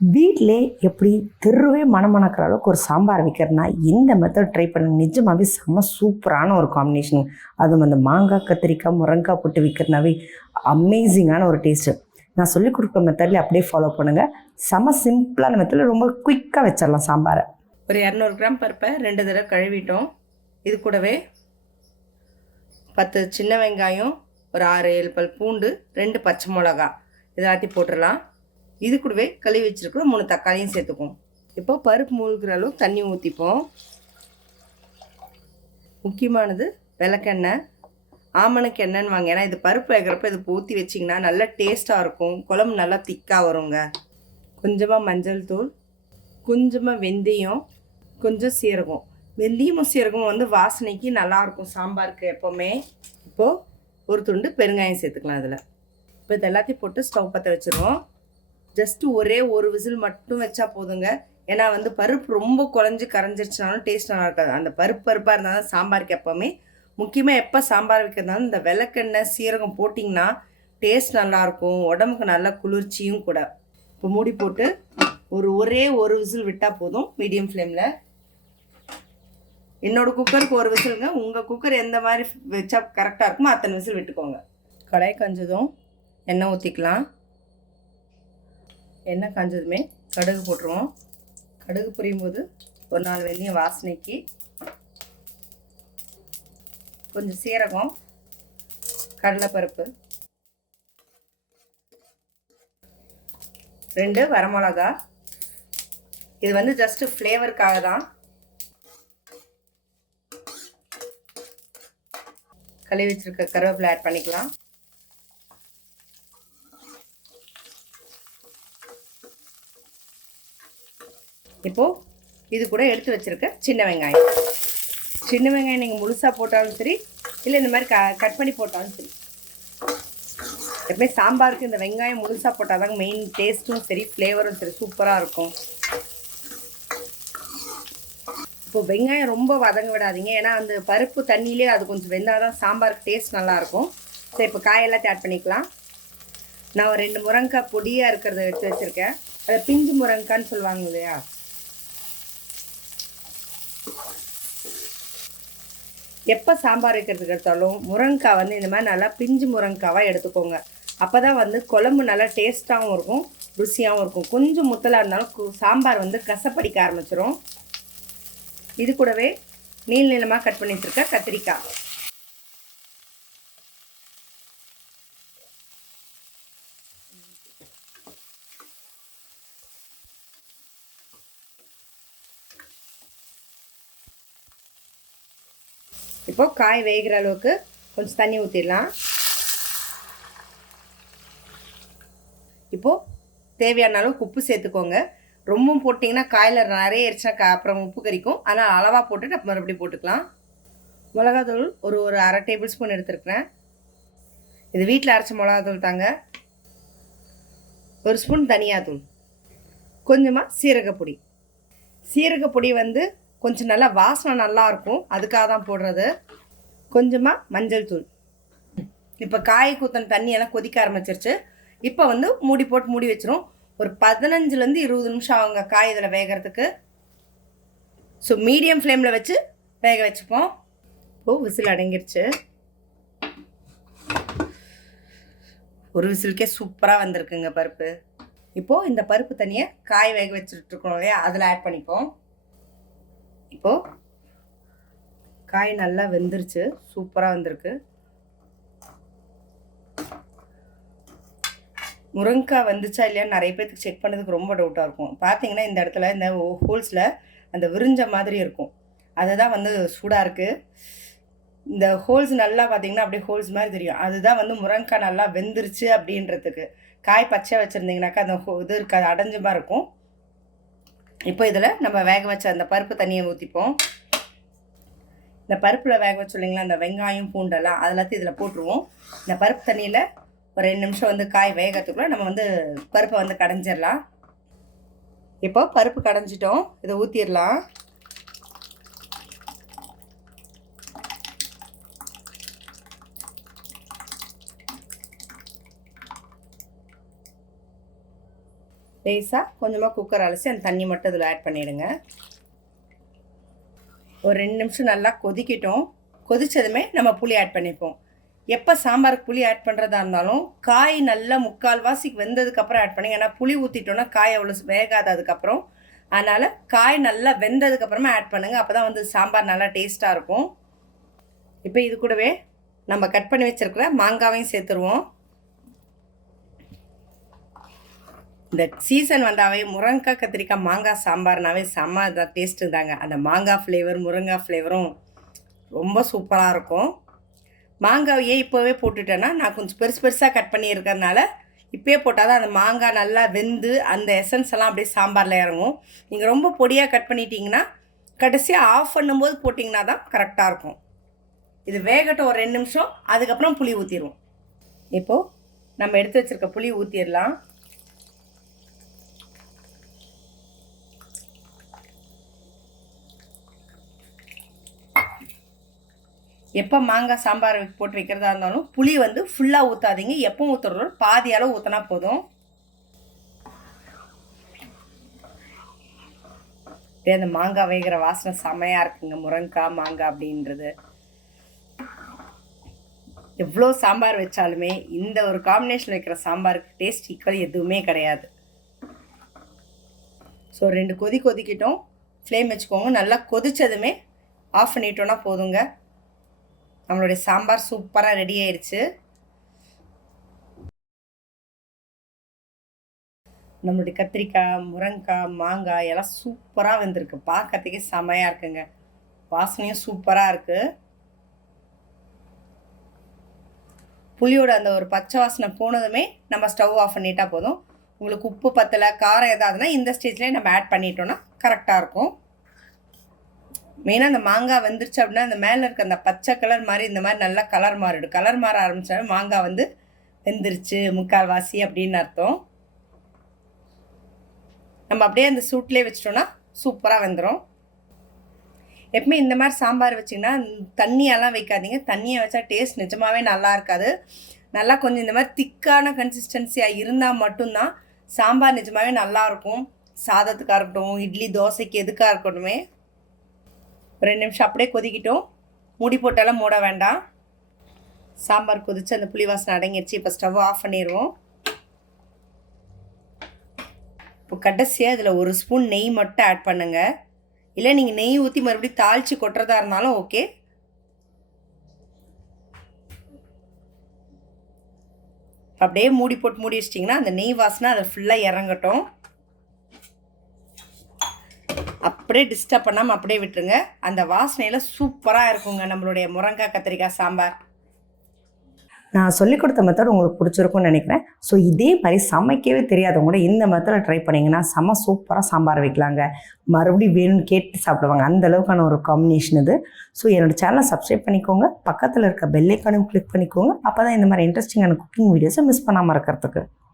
வீட்டிலே எப்படி தெருவே மணமணக்கிற அளவுக்கு ஒரு சாம்பார் வைக்கிறதுனா இந்த மெத்தட் ட்ரை பண்ண நிஜமாகவே செம்ம சூப்பரான ஒரு காம்பினேஷன் அதுவும் அந்த மாங்காய் கத்திரிக்காய் முருங்காய் போட்டு விற்கிறனாவே அமேசிங்கான ஒரு டேஸ்ட்டு நான் சொல்லிக் கொடுக்குற மெத்தட்லேயே அப்படியே ஃபாலோ பண்ணுங்கள் செம்ம சிம்பிளான மெத்தடில் ரொம்ப குயிக்காக வச்சிடலாம் சாம்பாரை. ஒரு இரநூறு கிராம் பருப்பை ரெண்டு தடவை கழுவிட்டோம். இது கூடவே பத்து சின்ன வெங்காயம் ஒரு ஆறு ஏழு பல் பூண்டு ரெண்டு பச்சை மிளகா இதெல்லாத்தையும் போட்டுடலாம். இது கூடவே கழுவி வச்சிருக்கிற மூணு தக்காளியும் சேர்த்துக்குவோம். இப்போ பருப்பு மூழ்கிற அளவு தண்ணி ஊற்றிப்போம் முக்கியமானது விளக்கெண்ணெய். ஆமணக்கு வாங்க. ஏன்னா இது பருப்பு வைக்கிறப்ப இது ஊற்றி வச்சிங்கன்னா நல்லா டேஸ்ட்டாக இருக்கும். குழம்பு நல்லா திக்காக வருங்க. கொஞ்சமாக மஞ்சள் தூள் கொஞ்சமாக வெந்தயம் கொஞ்சம் சீரகம். வெந்தயமும் சீரகமும் வந்து வாசனைக்கு நல்லாயிருக்கும் சாம்பாருக்கு எப்போவுமே. இப்போது ஒரு துண்டு பெருங்காயம் சேர்த்துக்கலாம் அதில் இப்போ இது எல்லாத்தையும் போட்டு ஸ்டவ் பற்ற வச்சுருவோம். ஜஸ்ட்டு ஒரே ஒரு விசில் மட்டும் வச்சா போதுங்க. ஏன்னா வந்து பருப்பு ரொம்ப குழஞ்சி கரைஞ்சிருச்சுனாலும் டேஸ்ட் நல்லா இருக்காது. அந்த பருப்பு பருப்பாக இருந்தால் தான் சாம்பாருக்கு எப்போவுமே. முக்கியமாக எப்போ சாம்பார் வைக்கிறதுனாலும் இந்த விளக்கெண்ணெய் சீரகம் போட்டிங்கன்னா டேஸ்ட் நல்லாயிருக்கும் உடம்புக்கு நல்ல குளிர்ச்சியும் கூட. இப்போ மூடி போட்டு ஒரு ஒரே ஒரு விசில் விட்டால் போதும் மீடியம் ஃப்ளேமில். என்னோடய குக்கருக்கு ஒரு விசிலுங்க. உங்கள் குக்கர் எந்த மாதிரி வச்சா கரெக்டாக இருக்குமோ அத்தனை விசில் விட்டுக்கோங்க. கடாய் கஞ்சதும் எண்ணெய் ஊற்றிக்கலாம் எண்ணெய் காஞ்சதுமே கடுகு போட்டுருவோம். கடுகு புரியும் போது ஒரு நாலு வெந்தயம் வாசனைக்கு கொஞ்சம் சீரகம் கடலைப்பருப்பு ரெண்டு வரமிளகா. இது வந்து ஜஸ்ட் ஃப்ளேவருக்காக தான். கழுவி வச்சிருக்க கருவேப்பிலை ஆட் பண்ணிக்கலாம். இப்போது இது கூட எடுத்து வச்சுருக்க சின்ன வெங்காயம். சின்ன வெங்காயம் நீங்கள் முழுசாக போட்டாலும் சரி இல்லை இந்த மாதிரி க கட் பண்ணி போட்டாலும் சரி. எப்பவுமே சாம்பாருக்கு இந்த வெங்காயம் முழுசாக போட்டால் தாங்க மெயின் டேஸ்ட்டும் சரி ஃப்ளேவரும் சரி சூப்பராக இருக்கும். இப்போ வெங்காயம் ரொம்ப வதங்க விடாதீங்க. ஏன்னா அந்த பருப்பு தண்ணியிலே அது கொஞ்சம் வெந்தால் தான் சாம்பாருக்கு டேஸ்ட் நல்லாயிருக்கும் சரி இப்போ காய் எல்லாத்தையும் ஆட் பண்ணிக்கலாம். நான் ஒரு ரெண்டு முருங்கைக்காய் பொடியாக இருக்கிறத எடுத்து வச்சுருக்கேன். அதை பிஞ்சு முருங்கைக்கான்னு சொல்லுவாங்க இல்லையா? எப்போ சாம்பார் வைக்கிறதுக்கு எடுத்தாலும் முருங்கைக்காய் வந்து இந்த மாதிரி நல்லா பிஞ்சு முருங்கைக்காவாக எடுத்துக்கோங்க. அப்போ தான் வந்து குழம்பு நல்லா டேஸ்ட்டாகவும் இருக்கும் ருசியாகவும் இருக்கும். கொஞ்சம் முத்தலாக இருந்தாலும் கு- சாம்பார் வந்து கசப்படிக்க ஆரம்பிச்சிடும் இது கூடவே நீள் நீளமாக கட் பண்ணிட்டுருக்க கத்திரிக்காய். இப்போது காய் வேகிற அளவுக்கு கொஞ்சம் தண்ணி ஊற்றிடலாம் இப்போது தேவையான அளவுக்கு உப்பு சேர்த்துக்கோங்க. ரொம்பவும் போட்டிங்கன்னா காயில் நிறைய எரிச்சா அப்புறம் உப்பு கறிக்கும் அதனால் அளவாக போட்டுட்டு அப்புறம் மறுபடியும் போட்டுக்கலாம். மிளகாத்தூள் ஒரு ஒரு அரை டேபிள் ஸ்பூன் எடுத்துருக்குறேன். இது வீட்டில் அரைச்ச மிளகாத்தூள் தாங்க. ஒரு ஸ்பூன் தனியாத்தூள். கொஞ்சமாக சீரகப்பொடி. சீரகப்பொடி வந்து கொஞ்சம் நல்லா வாசனை நல்லா இருக்கும் அதுக்காக தான் போடுறது. கொஞ்சமாக மஞ்சள் தூள். இப்போ காய் கூத்தன தண்ணியெல்லாம் கொதிக்க ஆரம்பிச்சிருச்சு. இப்போ வந்து மூடி போட்டு மூடி வச்சிரும். ஒரு பதினஞ்சுலேருந்து இருபது நிமிஷம் ஆகுங்க காய் இதில் வேகிறதுக்கு. ஸோ மீடியம் ஃப்ளேமில் வச்சு வேக வச்சுப்போம். இப்போ விசில் அடங்கிருச்சு. ஒரு விசிலுக்கே சூப்பராக வந்திருக்குங்க பருப்பு. இப்போது இந்த பருப்பு தண்ணியை காய் வேக வச்சுட்டு இருக்கோம் இல்லையா? அதில் ஆட் பண்ணிப்போம். இப்போது காய் நல்லா வெந்துருச்சு. சூப்பராக வந்திருக்கு. முருங்கைக்காய் வந்துச்சா இல்லையான்னு நிறைய பேத்துக்கு செக் பண்ணதுக்கு ரொம்ப டவுட்டாக இருக்கும். பார்த்தீங்கன்னா இந்த இடத்துல இந்த ஹோல்ஸில் அந்த விரிஞ்ச மாதிரி இருக்கும். அதுதான் வந்து சூடாக இருக்குது இந்த ஹோல்ஸ் நல்லா பார்த்தீங்கன்னா அப்படியே ஹோல்ஸ் மாதிரி தெரியும். அதுதான் வந்து முருங்கைக்காய் நல்லா வெந்துருச்சு அப்படின்றதுக்கு. காய் பச்சை வச்சுருந்தீங்கனாக்கா அந்த ஹோ- இது இருக்காது அடைஞ்ச மாதிரி இருக்கும். இப்போ இதில் நம்ம வேக வச்ச அந்த பருப்பு தண்ணியை ஊற்றிப்போம் இந்த பருப்பில் வேக வச்சு இல்லைங்களா அந்த வெங்காயம் பூண்டெல்லாம் அதெல்லாத்தையும் இதில் போட்டுருவோம். இந்த பருப்பு தண்ணியில் ஒரு ரெண்டு நிமிஷம் வந்து காய் வேகத்துக்குள்ளே நம்ம வந்து பருப்பை வந்து கடைஞ்சிடலாம். இப்போ பருப்பு கடைஞ்சிட்டோம். இதை ஊற்றிடலாம் லேசாக கொஞ்சமாக குக்கர் அலசி அந்த தண்ணி மட்டும் இதில் ஆட் பண்ணிவிடுங்க ஒரு ரெண்டு நிமிஷம் நல்லா கொதிக்கட்டும். கொதித்ததுமே நம்ம புளி ஆட் பண்ணிப்போம். எப்போ சாம்பாருக்கு புளி ஆட் பண்ணுறதா இருந்தாலும் காய் நல்லா முக்கால் வாசிக்கு வெந்ததுக்கப்புறம் ஆட் பண்ணுங்க. ஏன்னா புளி ஊற்றிட்டோன்னா காய் அவ்வளோ வேகாது அதுக்கப்புறம். அதனால் காய் நல்லா வெந்ததுக்கப்புறமா ஆட் பண்ணுங்கள் அப்போ தான் வந்து சாம்பார் நல்லா டேஸ்ட்டாக இருக்கும். இப்போ இது கூடவே நம்ம கட் பண்ணி வச்சுருக்கிற மாங்காவையும் சேர்த்துருவோம். இந்த சீசன் வந்தாவே முருங்கைக்காய் கத்திரிக்காய் மாங்காய் சாம்பார்னாவே செம்ம டேஸ்ட்டு தாங்க. அந்த மாங்காய் ஃப்ளேவர் முருங்காய் ஃப்ளேவரும் ரொம்ப சூப்பராக இருக்கும். மாங்காவையே இப்போவே போட்டுட்டேன்னா நான் கொஞ்சம் பெருசு பெருசாக கட் பண்ணி இருக்கிறதுனால இப்போயே போட்டால் தான் அந்த மாங்காய் நல்லா வெந்து அந்த எசன்ஸ் எல்லாம் அப்படியே சாம்பாரில் இறங்கும். நீங்கள் ரொம்ப பொடியாக கட் பண்ணிட்டீங்கன்னா கடைசியாக ஆஃப் பண்ணும்போது போட்டிங்கன்னா தான் கரெக்டாக இருக்கும். இது வேகட்டும் ஒரு ரெண்டு நிமிஷம் அதுக்கப்புறம் புளி ஊற்றிடுவோம் இப்போது நம்ம எடுத்து வச்சுருக்க புளி ஊற்றிடலாம் எப்போ மாங்காய் சாம்பார் போட்டு வைக்கிறதா இருந்தாலும் புளி வந்து ஃபுல்லாக ஊற்றாதீங்க எப்போ ஊற்றுறதோ பாதி அளவு ஊற்றினா போதும். அப்படியே அந்த மாங்காய் வேகிற வாசனை செமையாக இருக்குங்க. முருங்காய் மாங்காய் அப்படின்றது. எவ்வளோ சாம்பார் வச்சாலுமே இந்த ஒரு காம்பினேஷன் வைக்கிற சாம்பாருக்கு டேஸ்ட் ஈக்குவல் எதுவுமே கிடையாது. ஸோ ரெண்டு கொதி கொதிக்கிட்டோம். ஃப்ளேம் வச்சுக்கோங்க. நல்லா கொதிச்சதுமே ஆஃப் பண்ணிட்டோன்னா போதுங்க. நம்மளுடைய சாம்பார் சூப்பராக ரெடி ஆயிடுச்சு நம்மளுடைய கத்திரிக்காய் முருங்காய் மாங்காய் எல்லாம் சூப்பராக வந்திருக்கு. பார்க்கறதுக்கே செமையாக இருக்குங்க. வாசனையும் சூப்பராக இருக்குது புளியோட அந்த ஒரு பச்சை வாசனை போனதுமே நம்ம ஸ்டவ் ஆஃப் பண்ணிட்டா போதும். உங்களுக்கு உப்பு பத்தலை காரம் ஏதாவதுன்னா இந்த ஸ்டேஜ்லேயே நம்ம ஆட் பண்ணிட்டோன்னா கரெக்டாக இருக்கும். மெயினாக அந்த மாங்காய் வந்துருச்சு அப்படின்னா அந்த மேலே இருக்க அந்த பச்சை கலர் மாதிரி இந்த மாதிரி நல்லா கலர் மாறிடும். கலர் மாற ஆரம்பித்தாலும் மாங்காய் வந்து வெந்துருச்சு முக்கால்வாசி அப்படின்னு அர்த்தம். நம்ம அப்படியே அந்த சூட்லேயே வச்சிட்டோன்னா சூப்பராக வந்துடும் எப்பவுமே இந்த மாதிரி சாம்பார் வச்சிங்கன்னா தண்ணியெல்லாம் வைக்காதீங்க. தண்ணியை வச்சா டேஸ்ட் நிஜமாவே நல்லா இருக்காது. நல்லா கொஞ்சம் இந்த மாதிரி திக்கான கன்சிஸ்டன்சியாக இருந்தால் மட்டும்தான் சாம்பார் நிஜமாகவே நல்லா இருக்கும். சாதத்துக்காக இருக்கட்டும் இட்லி தோசைக்கு எதுக்காக இருக்கட்டுமே. ரெண்டு நிமிஷம் அப்படியே கொதிக்கிட்டோம். மூடி போட்டாலும் மூட வேண்டாம். சாம்பார் கொதிச்சு அந்த புளி வாசனை அடங்கிடுச்சு இப்போ ஸ்டவ் ஆஃப் பண்ணிடுவோம் இப்போ கடைசியாக இதில் ஒரு ஸ்பூன் நெய் மட்டும் ஆட் பண்ணுங்கள் இல்லை நீங்கள் நெய் ஊற்றி மறுபடியும் தாளித்து கொட்டுறதா இருந்தாலும் ஓகே அப்படியே மூடி போட்டு மூடி வச்சிட்டிங்கன்னா அந்த நெய் வாசனை அதில் ஃபுல்லாக இறங்கட்டும். அப்படியே டிஸ்டர்ப் பண்ணாமல் அப்படியே விட்டுருங்க. அந்த வாசனையில் சூப்பராக இருக்குங்க நம்மளுடைய முருங்காய் கத்திரிக்காய் சாம்பார். நான் சொல்லிக் கொடுத்த மெத்தட் உங்களுக்கு பிடிச்சிருக்கும்னு நினைக்கிறேன். ஸோ இதே மாதிரி சமைக்கவே தெரியாதவங்க கூட இந்த மெத்தடில் ட்ரை பண்ணிங்கன்னா செம சூப்பராக சாம்பார் வைக்கலாங்க. மறுபடியும் வேணும்னு கேட்டு சாப்பிடுவாங்க. அந்த அளவுக்கான ஒரு காம்பினேஷன் இது. ஸோ என்னோட சேனலை சப்ஸ்கிரைப் பண்ணிக்கோங்க. பக்கத்தில் இருக்க பெல்லைக்கானும் கிளிக் பண்ணிக்கோங்க. அப்போ தான் இந்த மாதிரி இன்ட்ரெஸ்டிங்கான குக்கிங் வீடியோஸை மிஸ் பண்ணாமல் இருக்கிறதுக்கு.